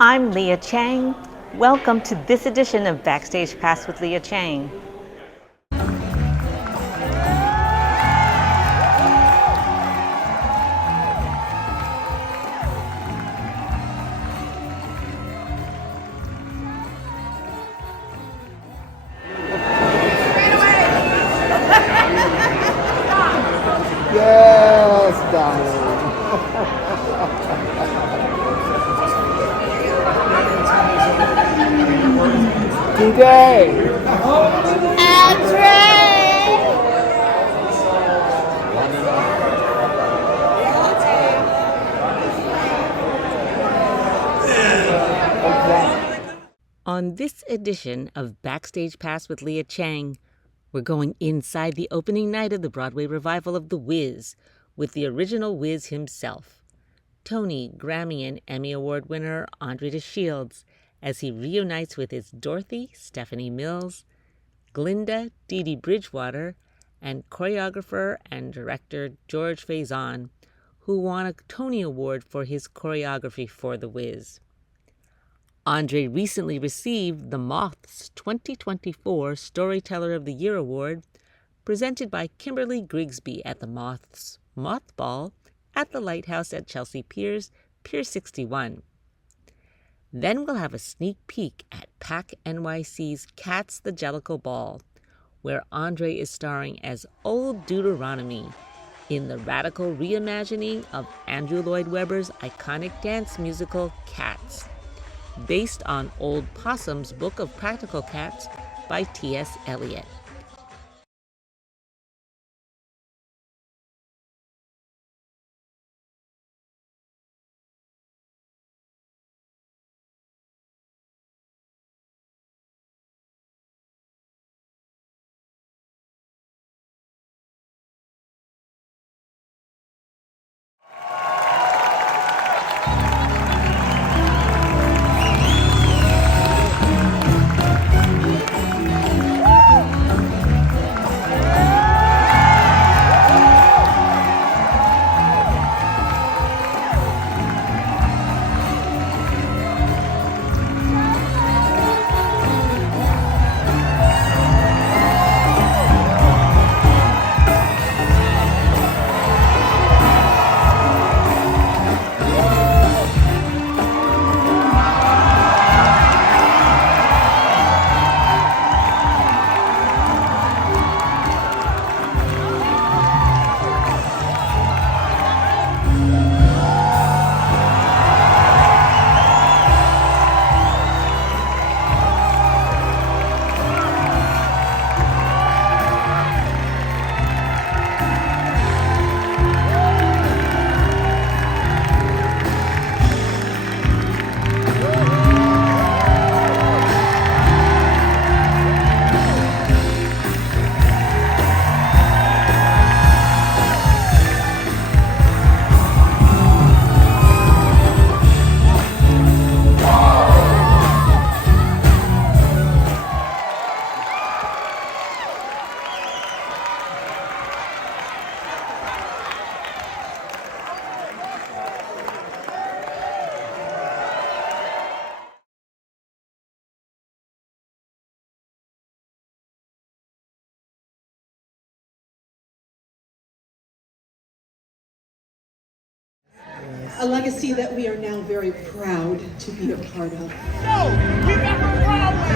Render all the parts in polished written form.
I'm Lia Chang. Welcome to this edition of Backstage Pass with Lia Chang. Yes, darling. Today. On this edition of Backstage Pass with Lia Chang, we're going inside the opening night of the Broadway revival of The WIZ with the original WIZ himself, Tony, Grammy and Emmy Award winner André De Shields, as he reunites with his Dorothy, Stephanie Mills, Glinda, Dee Dee Bridgewater, and choreographer and director George Faison, who won a Tony Award for his choreography for The WIZ. Andre recently received the Moth's 2024 Storyteller of the Year Award, presented by Kimberly Grigsby at the Moth's Moth Ball at the Lighthouse at Chelsea Piers, Pier 61. Then we'll have a sneak peek at PAC NYC's Cats the JELLICLE Ball, where Andre is starring as Old Deuteronomy in the radical reimagining of Andrew Lloyd Webber's iconic dance musical Cats, based on old Possum's Book of Practical Cats by T.S. Eliot. A legacy that we are now very proud to be a part of. So, we got the Broadway!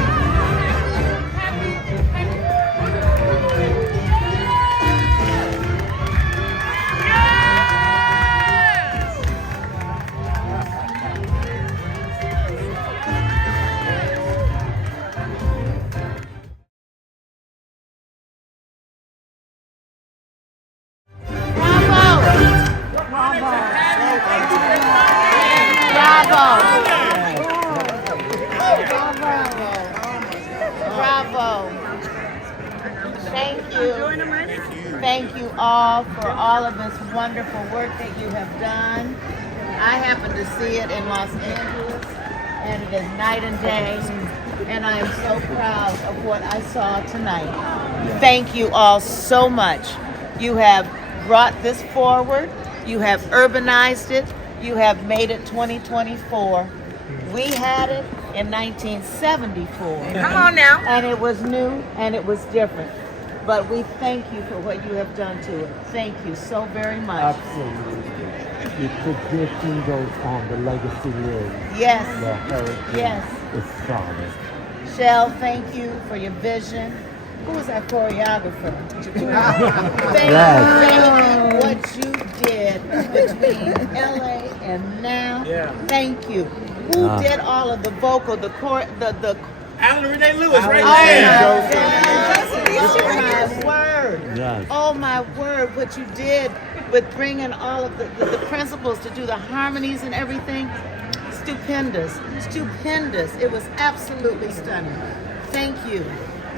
Thank you all for all of this wonderful work that you have done. I happened to see it in Los Angeles, and it is night and day, and I am so proud of what I saw tonight. Thank you all so much. You have brought this forward. You have urbanized it. You have made it 2024. We had it in 1974. Come on now. And it was new and it was different. But we thank you for what you have done to it. Thank you so very much. Absolutely. The tradition goes on, the legacy lives. Yes. The heritage Yes. is solid. Shell, thank you for your vision. Who was our choreographer? Thank you what you did between LA and now. Yeah. Thank you. Who did all of the vocal, the Alan Renee Lewis right Oh my word. Yes. Oh my word, what you did with bringing all of the principals to do the harmonies and everything. Stupendous. Stupendous. It was absolutely stunning. Thank you.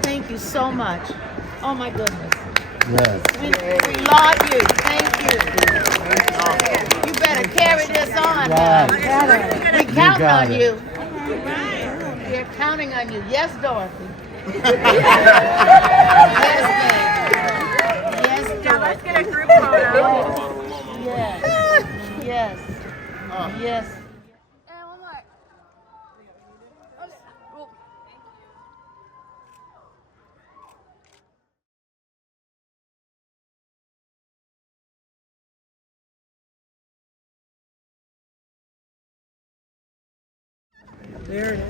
Thank you so much. Oh my goodness. Yes. We laud you. Thank you. You better carry this on now. We count on you. We're counting on you. Yes, Dorothy. Yes, ma'am. Yes, Dorothy. Let's get a group photo. Yes. Yes. Yes. And one more. There it is.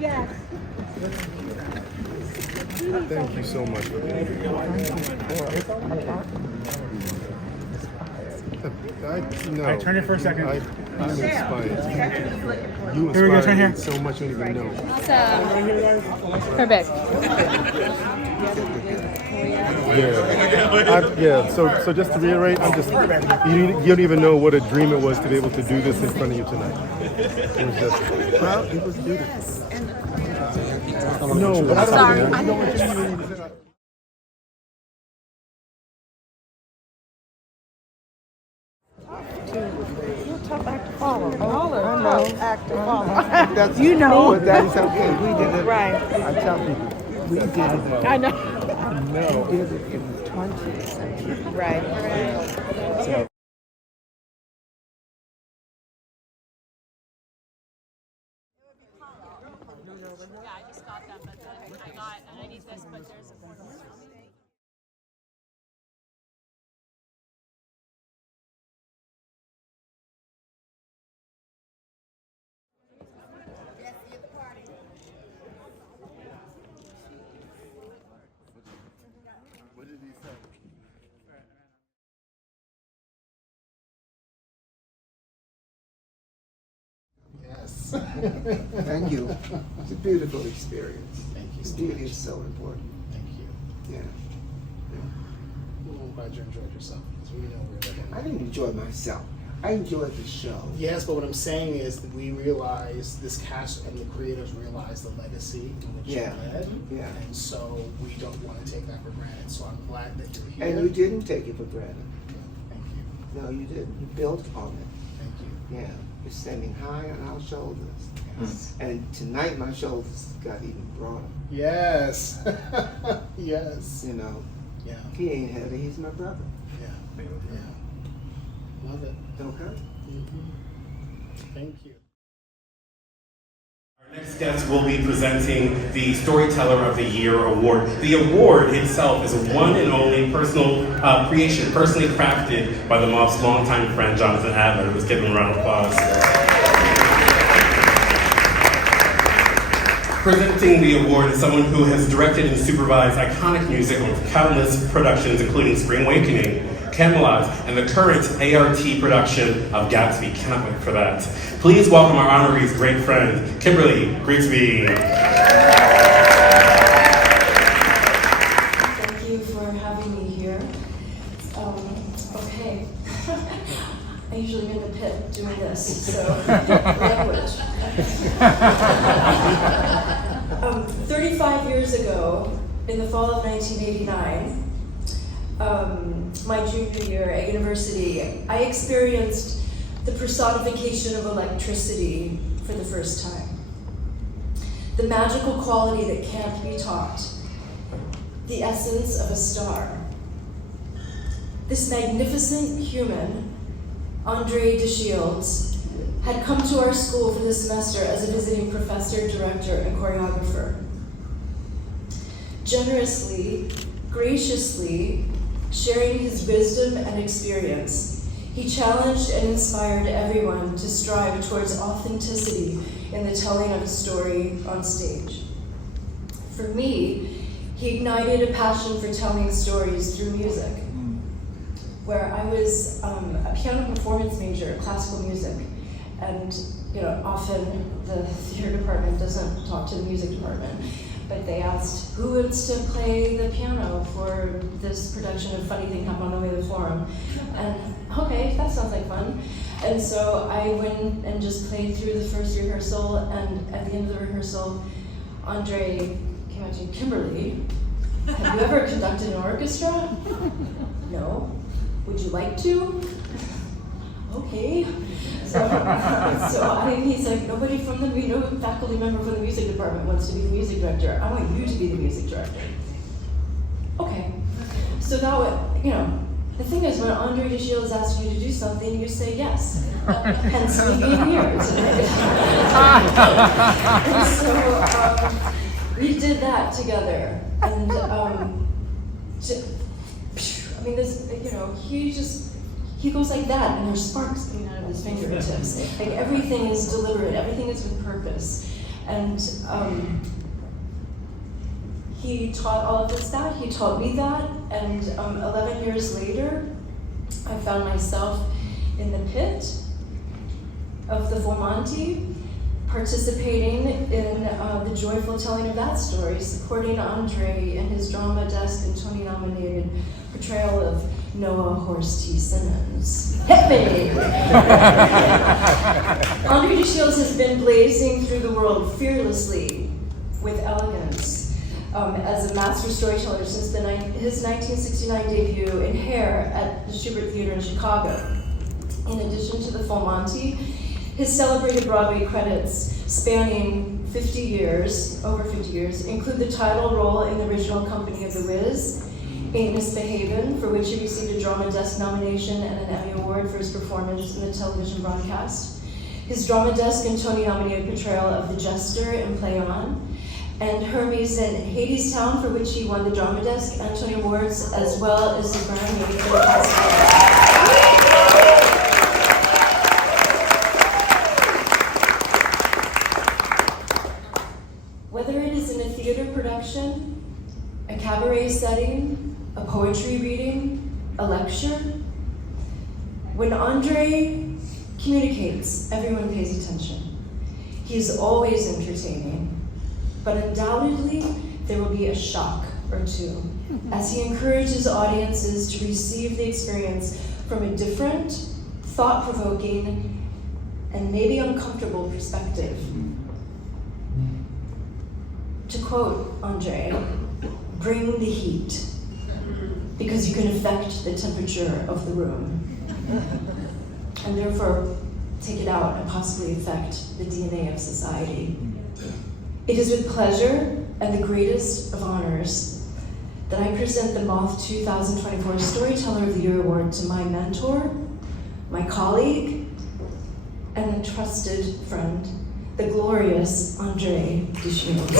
Yes. Thank you so much for being here. No. Turn it for a second. I'm inspired. You Here we go, turn inspire here. me so much you don't even know. Perfect. So just to reiterate, you don't even know what a dream it was to be able to do this in front of you tonight. It was just, well, it was beautiful. No, but I don't want you to even say that. Tough act to follow. All are tough act to follow. That's, You know. But that is okay. We did it. Right. I tell people, we did it. I know. We did it in the 20th century. Right. So, Yes. thank you. It's a beautiful experience. Thank you. Beauty is so important. Thank you. Yeah. Well, I'm glad you enjoyed yourself because we know we're looking. I didn't enjoy myself. I enjoyed the show. Yes, but what I'm saying is that we realize, this cast and the creators realize the legacy in which Yeah. you led. Yeah. And so we don't want to take that for granted. So I'm glad that you're here. And you didn't take it for granted. Thank you. No, you didn't. You built on it. Thank you. Yeah. You're standing high on our shoulders. Yes. And tonight my shoulders got even broader. Yes. Yes. You know, Yeah. he ain't heavy, he's my brother. Yeah. Yeah. Love it. Okay? Thank you. Our next guest will be presenting the Storyteller of the Year award. The award itself is a one and only personal creation, personally crafted by the Moth's longtime friend, Jonathan Adler. Let's give him a round of applause. Presenting the award is someone who has directed and supervised iconic music on countless productions, including Spring Awakening, Camelot, and the current ART production of Gatsby. Cannot wait for that. Please welcome our honoree's great friend, Kimberly Grigsby. Thank you for having me here. Okay. I usually in the pit doing this, so language. 35 years ago, in the fall of 1989, my junior year at university, I experienced the personification of electricity for the first time. The magical quality that can't be taught. The essence of a star. This magnificent human, André De Shields, had come to our school for the semester as a visiting professor, director, and choreographer. Generously, graciously, sharing his wisdom and experience, he challenged and inspired everyone to strive towards authenticity in the telling of a story on stage. For me, he ignited a passion for telling stories through music, where I was a piano performance major, classical music, and often the theater department doesn't talk to the music department, but they asked who wants to play the piano for this production of Funny Thing Happened on the Way to the Forum, and okay, that sounds like fun. And so I went and just played through the first rehearsal, and at the end of the rehearsal, André came up to me, Kimberly, have you ever conducted an orchestra? No. Would you like to? Okay. So he's like, nobody from no faculty member from the music department wants to be the music director. I want you to be the music director. Okay. So that would, the thing is, when André De Shields asks you to do something, you say yes. Hence me being here today. And so we did that together. And he goes like that, and there's sparks coming out of his fingertips. Like everything is deliberate, everything is with purpose. And he taught all of us that, he taught me that, and 11 years later, I found myself in the pit of the Formanti, participating in the joyful telling of that story, supporting André in his Drama Desk and Tony-nominated portrayal of Noah Horst T. Simmons. Hit me! André De Shields has been blazing through the world fearlessly, with elegance, as a master storyteller since his 1969 debut in Hair at the Shubert Theater in Chicago. In addition to the Full Monty, his celebrated Broadway credits, spanning over 50 years, include the title role in the original company of the WIZ, Ain't Misbehavin', for which he received a Drama Desk nomination and an Emmy Award for his performance in the television broadcast, his Drama Desk and Tony-nominated portrayal of the Jester in Play On, and Hermes in Hadestown, for which he won the Drama Desk and Tony Awards, as well as the Grammy for the past. Whether it is in a theater production, a cabaret setting, a poetry reading, a lecture, when André communicates, everyone pays attention. He is always entertaining, but undoubtedly there will be a shock or two as he encourages audiences to receive the experience from a different, thought-provoking, and maybe uncomfortable perspective. To quote André, bring the heat, because you can affect the temperature of the room, and therefore take it out and possibly affect the DNA of society. It is with pleasure and the greatest of honors that I present the Moth 2024 Storyteller of the Year Award to my mentor, my colleague, and the trusted friend, the glorious André De Shields.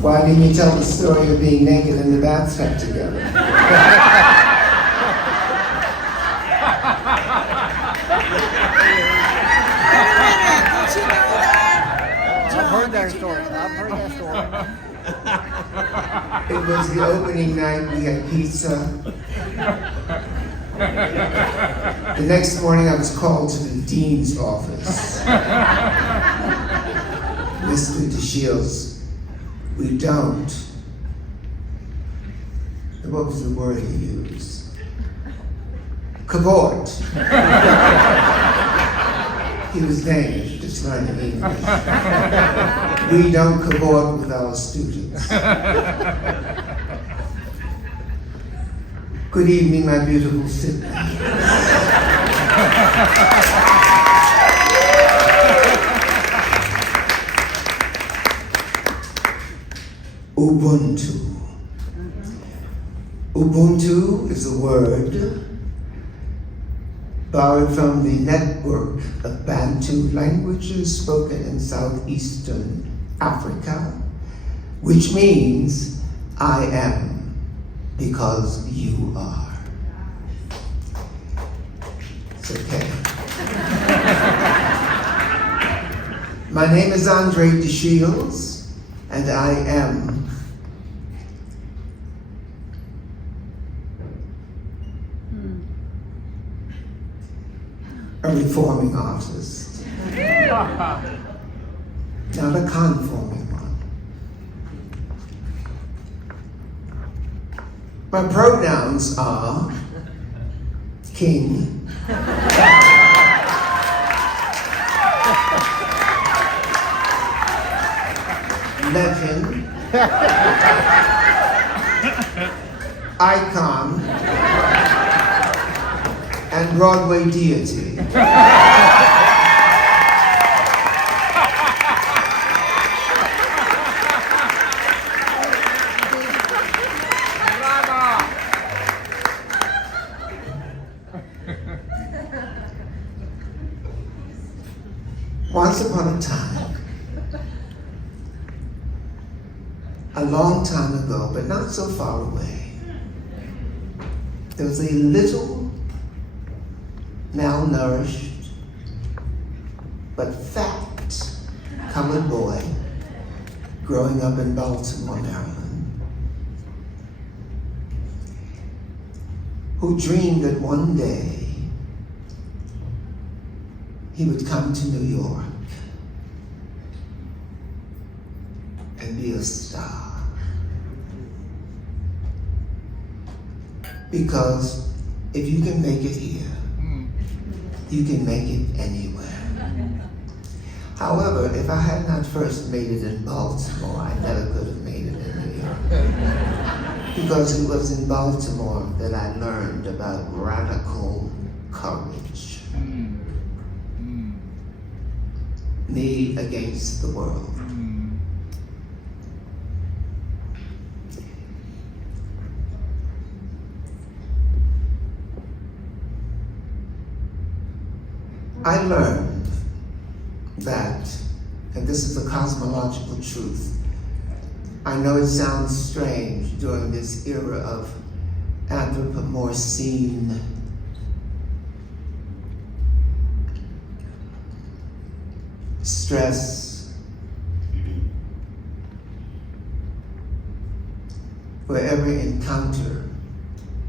Why didn't you tell the story of being naked in the bathtub together? I've heard that story. It was the opening night, we had pizza. The next morning I was called to the dean's office. Mr. De Shields, we don't. What was the word he used? Cavort. He was Danish, just learning English. We don't cavort with our students. Good evening, my beautiful Sydney. Ubuntu. Ubuntu is a word borrowed from the network of Bantu languages spoken in southeastern Africa, which means I am because you are. It's okay. My name is André De Shields, and I am a reforming artist, not a conforming one. My pronouns are king, legend, icon, and Broadway deity. Once upon a time, a long time ago, but not so far away, there was a little malnourished but fat colored boy growing up in Baltimore, Maryland, who dreamed that one day he would come to New York and be a star. Because if you can make it here, you can make it anywhere. However, if I had not first made it in Baltimore, I never could have made it in New York. Because it was in Baltimore that I learned about radical courage. Me against the world. I learned that, and this is a cosmological truth, I know it sounds strange during this era of Anthropomorphine stress, where every encounter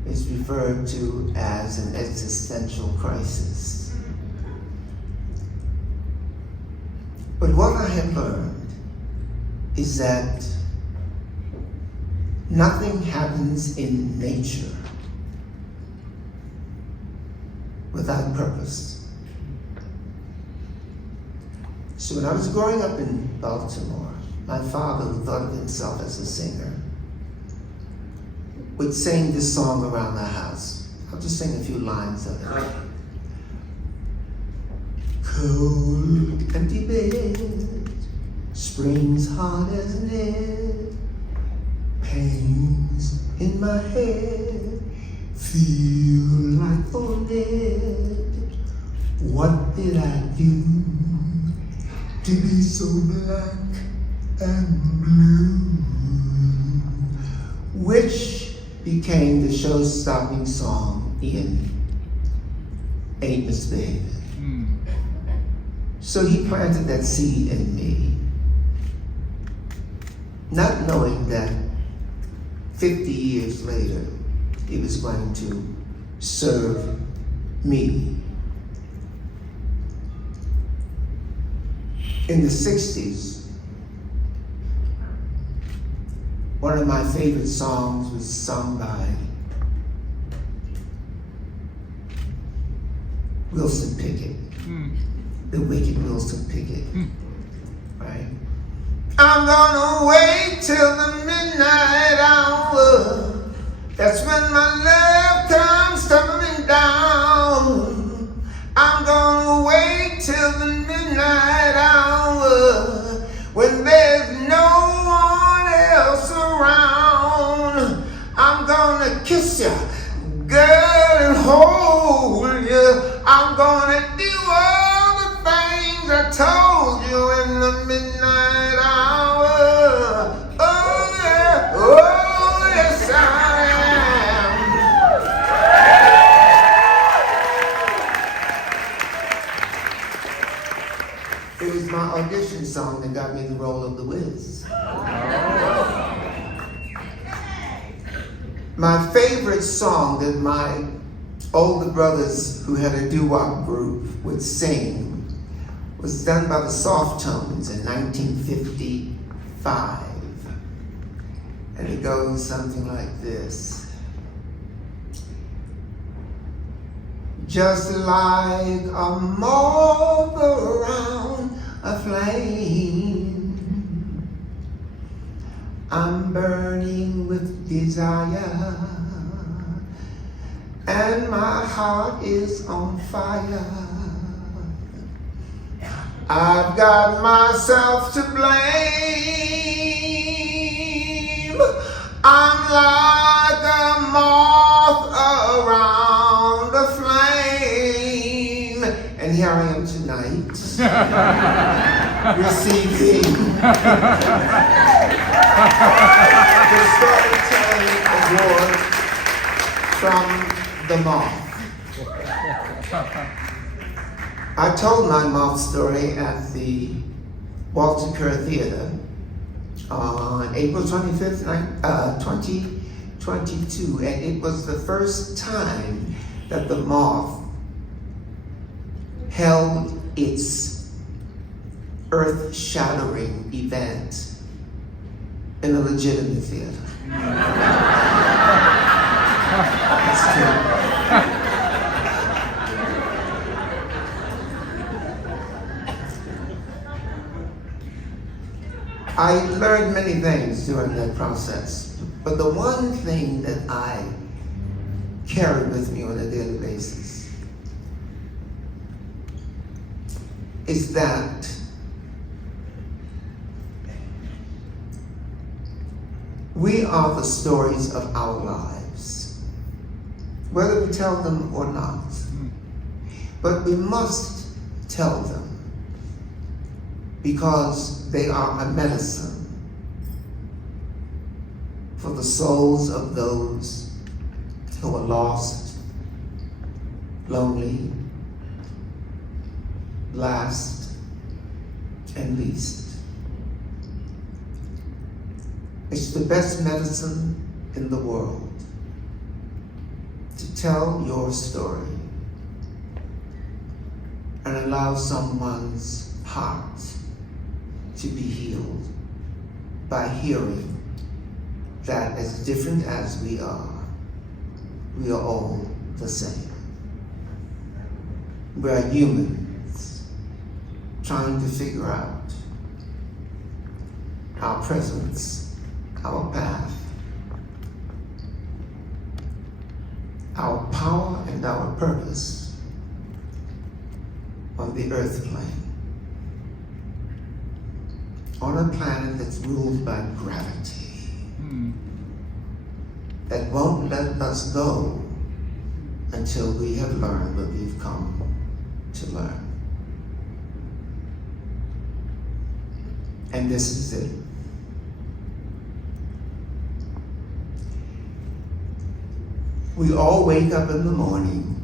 is referred to as an existential crisis. But what I have learned is that nothing happens in nature without purpose. So when I was growing up in Baltimore, my father, who thought of himself as a singer, would sing this song around the house. I'll just sing a few lines of it. Cold, empty bed, springs hard as lead, pains in my head, feel like all dead. What did I do to be so black and blue? Which became the show-stopping song in Ain't Miss Baby. So he planted that seed in me, not knowing that 50 years later, it was going to serve me. In the 60s, one of my favorite songs was sung by Wilson Pickett. The wicked Wilson Pickett, right? I'm gonna wait till the midnight hour. That's when my love midnight hour, when there's no one else around, I'm gonna kiss you, girl, and hold you. I'm gonna do all the things I told you in the midnight hour. Oh yeah, oh yes I am. It was my audition song that got me the role of the WIZ. My favorite song that my older brothers who had a doo-wop group would sing was done by the Soft Tones in 1955. And it goes something like this. Just like a moth around a flame, I'm burning with desire, and my heart is on fire. I've got myself to blame. I'm like a moth around a flame. And here I am tonight, receiving the Storytelling Award from the Moth. I told my Moth story at the Walter Kerr Theater on April 25th, 2022, and it was the first time that the Moth held its earth-shattering event in a legitimate theater. That's true. I learned many things during that process, but the one thing that I carry with me on a daily basis is that we are the stories of our lives, whether we tell them or not. But we must tell them, because they are a medicine for the souls of those who are lost, lonely, last, and least. It's the best medicine in the world to tell your story and allow someone's heart to be healed by hearing that as different as we are all the same. We are humans trying to figure out our presence, our path, our power and our purpose on the earth plane. On a planet that's ruled by gravity, that won't let us go until we have learned what we've come to learn. And this is it. We all wake up in the morning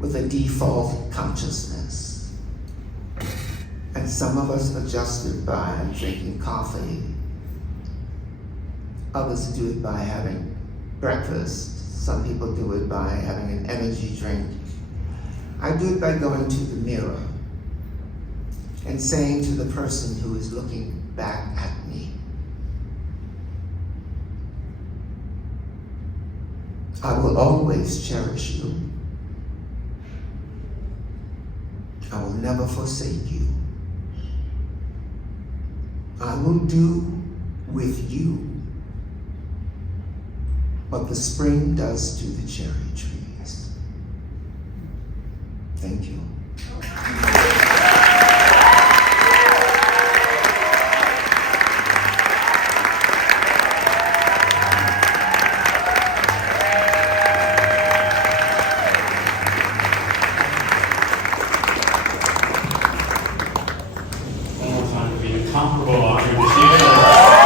with a default consciousness. And some of us adjust it by drinking coffee. Others do it by having breakfast. Some people do it by having an energy drink. I do it by going to the mirror and saying to the person who is looking back at me, I will always cherish you. I will never forsake you. I will do with you what the spring does to the cherry trees. Thank you. incomparable André De Shields.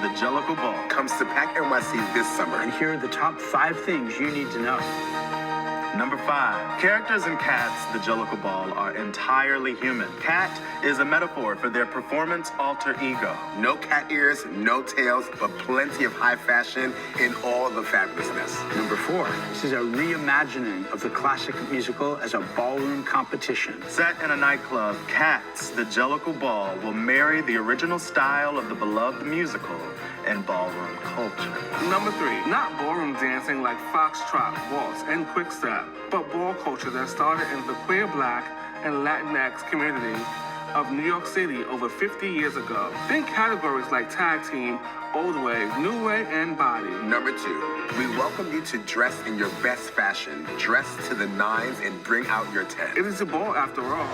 The JELLICLE Ball comes to PAC NYC this summer. And here are the top 5 things you need to know. Number 5. Characters in Cats, the JELLICLE Ball, are entirely human. Cat is a metaphor for their performance alter ego. No cat ears, no tails, but plenty of high fashion in all the fabulousness. Number 4. This is a reimagining of the classic musical as a ballroom competition. Set in a nightclub, Cats, the JELLICLE Ball, will marry the original style of the beloved musical and ballroom culture. Number 3, not ballroom dancing like foxtrot, waltz, and quickstep, but ball culture that started in the queer, Black, and Latinx community of New York City over 50 years ago. Think categories like tag team, old wave, new wave, and body. Number 2, we welcome you to dress in your best fashion, dress to the nines, and bring out your 10. It is a ball after all.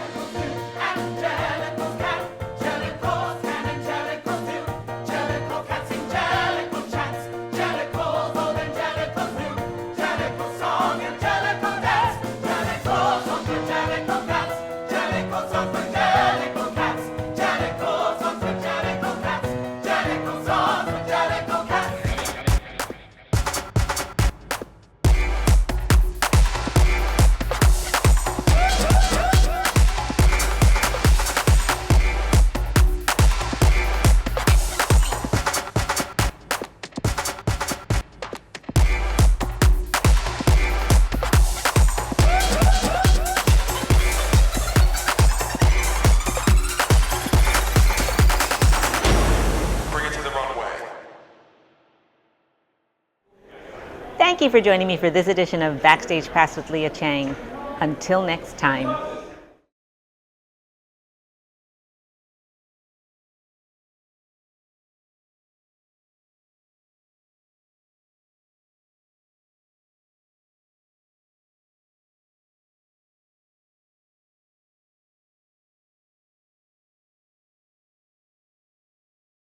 Thank you for joining me for this edition of Backstage Pass with Lia Chang. Until next time.